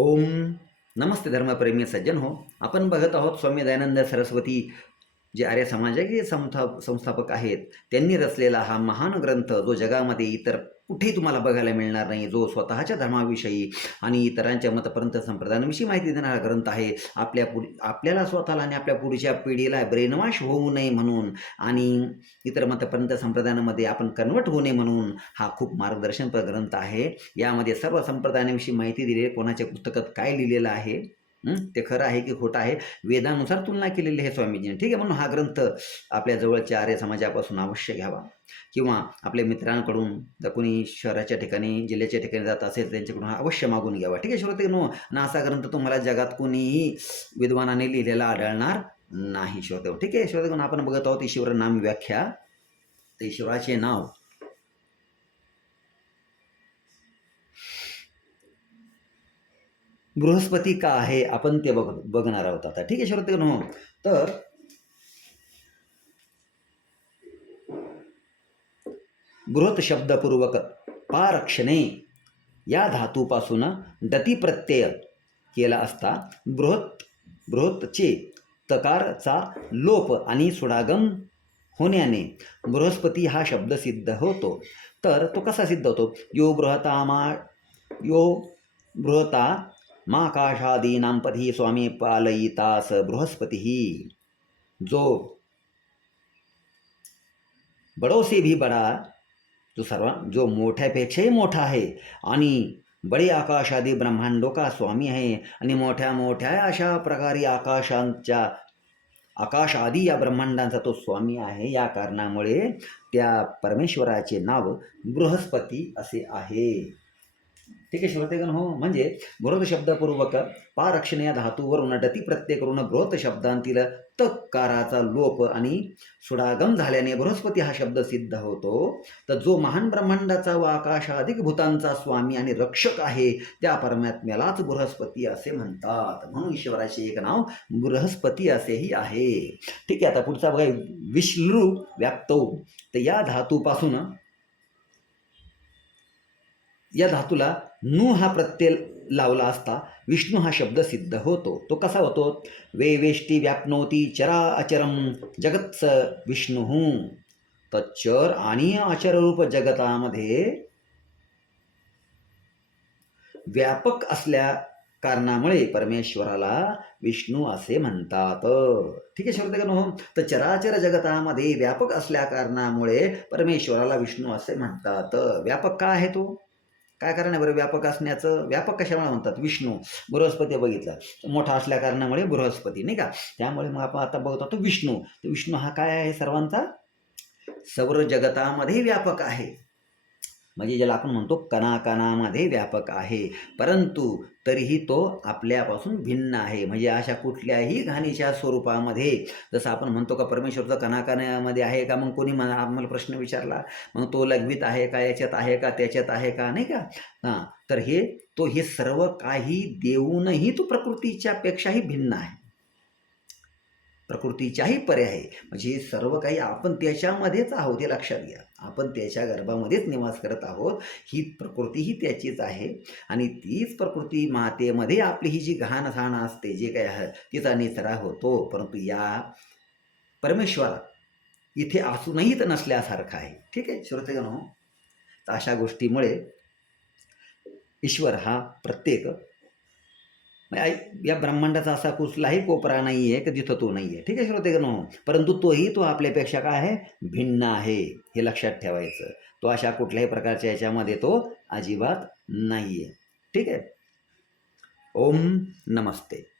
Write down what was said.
ओम। नमस्ते धर्मप्रेमी सज्जन हो। आपण बघत आहोत स्वामी दयानंद सरस्वती जे आर्य समाजाचे संस्था संस्थापक आहेत त्यांनी रचलेला हा महान ग्रंथ जो जगामध्ये इतर कुठेही तुम्हाला बघायला मिळणार नाही जो स्वतःच्या धर्माविषयी आणि इतरांच्या मतपर्यंत संप्रदायांविषयी माहिती देणारा ग्रंथ आहे आपल्या पुढ आपल्याला स्वतःला आणि आपल्या पुढच्या पिढीला ब्रेनवॉश होऊ नये म्हणून आणि इतर मतपर्यंत संप्रदायांमध्ये आपण कन्वर्ट होऊ नये म्हणून हा खूप मार्गदर्शनपर ग्रंथ आहे. यामध्ये सर्व संप्रदायांविषयी माहिती दिली कोणाच्या पुस्तकात काय लिहिलेलं आहे? ते खरं आहे की खोटं आहे? वेदानुसार तुलना केलेली आहे स्वामीजीने. ठीक आहे म्हणून हा ग्रंथ आपल्या जवळच्या आर्य समाजापासून अवश्य घ्यावा. किंवा आपल्या मित्रांकडून जर कोणी शहराच्या ठिकाणी जिल्ह्याच्या ठिकाणी जात असेल त्यांच्याकडून हा अवश्य मागून घ्यावा. ठीक आहे श्रोते नो ना असा ग्रंथ तुम्हाला जगात कोणीही विद्वानाने लिहिलेला आढळणार नाही श्रोते ठीक आहे श्रोते आपण बघत आहोत ईश्वर नाम व्याख्या ईश्वराचे नाव बृहस्पती का आहे आपण ते बघ बघणार आहोत आता. ठीक आहे श्रोते हो. तर बृहत शब्दपूर्वक पारक्षणे या धातूपासून दती प्रत्यय केला असता बृहत बृहतचे तकारचा लोप आणि सुडागम होण्याने बृहस्पती हा शब्द सिद्ध होतो. तर तो कसा सिद्ध होतो? यो बृहतामा यो बृहता माकाशादीनां पथी स्वामी पालयितास बृहस्पती। जो बडो से भी बडा जो सर्व जो मोठ्यापेक्षाही मोठा आहे आणि बडे आकाश आदी ब्रह्मांडो का स्वामी आहे आणि मोठ्या मोठ्या अशा प्रकारे आकाशांच्या आकाश आदी या ब्रह्मांडांचा तो स्वामी आहे या कारणामुळे त्या परमेश्वराचे नाव बृहस्पती असे आहे. ठीक आहे श्रोतेगण हो म्हणजे बृहत शब्दपूर्वक पारक्षण या धातूवरून डती प्रत्यय करून बृहत शब्दांतील तकाराचा लोप आणि सुडागम झाल्याने बृहस्पती हा शब्द सिद्ध होतो. तर जो महान ब्रह्मांडाचा व आकाशाधिक भूतांचा स्वामी आणि रक्षक आहे त्या परमात्म्यालाच बृहस्पती असे म्हणतात. म्हणून ईश्वराचे एक नाव बृहस्पती असेही आहे. ठीक आहे आता पुढचा बघा विष्णू व्याप्तो. तर या धातूपासून या धातूला नु हा प्रत्यय लावला असता विष्णू हा शब्द सिद्ध होतो. तो कसा होतो? वे वेष्टी व्यापनोती चरा अचरम जगत्स विष्णू. तर चर आणि आचररूप जगतामध्ये व्यापक असल्या कारणामुळे परमेश्वराला विष्णू असे म्हणतात. ठीक आहे शब्द हो तर चराचर जगतामध्ये व्यापक असल्या कारणामुळे परमेश्वराला विष्णू असे म्हणतात. व्यापक का आहे तो? काय कारण आहे बरं व्यापक असण्याचं? व्यापक कशामुळे म्हणतात? विष्णू बृहस्पती बघितला. मोठा असल्या कारणामुळे बृहस्पती नाही का? त्यामुळे मग आपण आता बघतो तो विष्णू. तर विष्णू हा काय आहे सर्वांचा? सर्व जगतामध्ये व्यापक आहे. म्हणजे ज्याला आपण म्हणतो कणाकणामध्ये व्यापक आहे. परंतु तरीही तो आपल्यापासून भिन्न आहे. म्हणजे अशा कुठल्याही घाणीच्या स्वरूपामध्ये जसं आपण म्हणतो का परमेश्वरचं कणाकणामध्ये आहे का? मग कोणी मला आम्हाला प्रश्न विचारला मग तो लघवीत आहे का? याच्यात आहे का? त्याच्यात आहे का? नाही का? हां तर हे तो हे सर्व काही देऊनही तो प्रकृतीच्या पेक्षाही भिन्न आहे. प्रकृतीच्याही पर्याय आहे. म्हणजे सर्व काही आपण त्याच्यामध्येच आहोत हे लक्षात घ्या. आपण त्याच्या गर्भामध्येच निवास करत आहोत. ही प्रकृतीही त्याचीच आहे. आणि तीच प्रकृती मातेमध्ये आपली ही जी घाण घाण असते जे काही आहे तिचा निचरा होतो. परंतु या परमेश्वरा इथे असूनही तर नसल्यासारखं आहे. ठीक आहे? श्रोतेगण हो तर अशा गोष्टीमुळे ईश्वर हा प्रत्येक म्हणजे या ब्रह्मांडाचा असा कुठलाही कोपरा नाही आहे की जिथं तो नाही आहे ठीक आहे श्रोतेगण नो परंतु तोही तो आपल्यापेक्षा काय आहे? भिन्न आहे हे लक्षात ठेवायचं. तो अशा कुठल्याही प्रकारच्या याच्यामध्ये तो अजिबात नाही आहे ठीक आहे? ओम नमस्ते.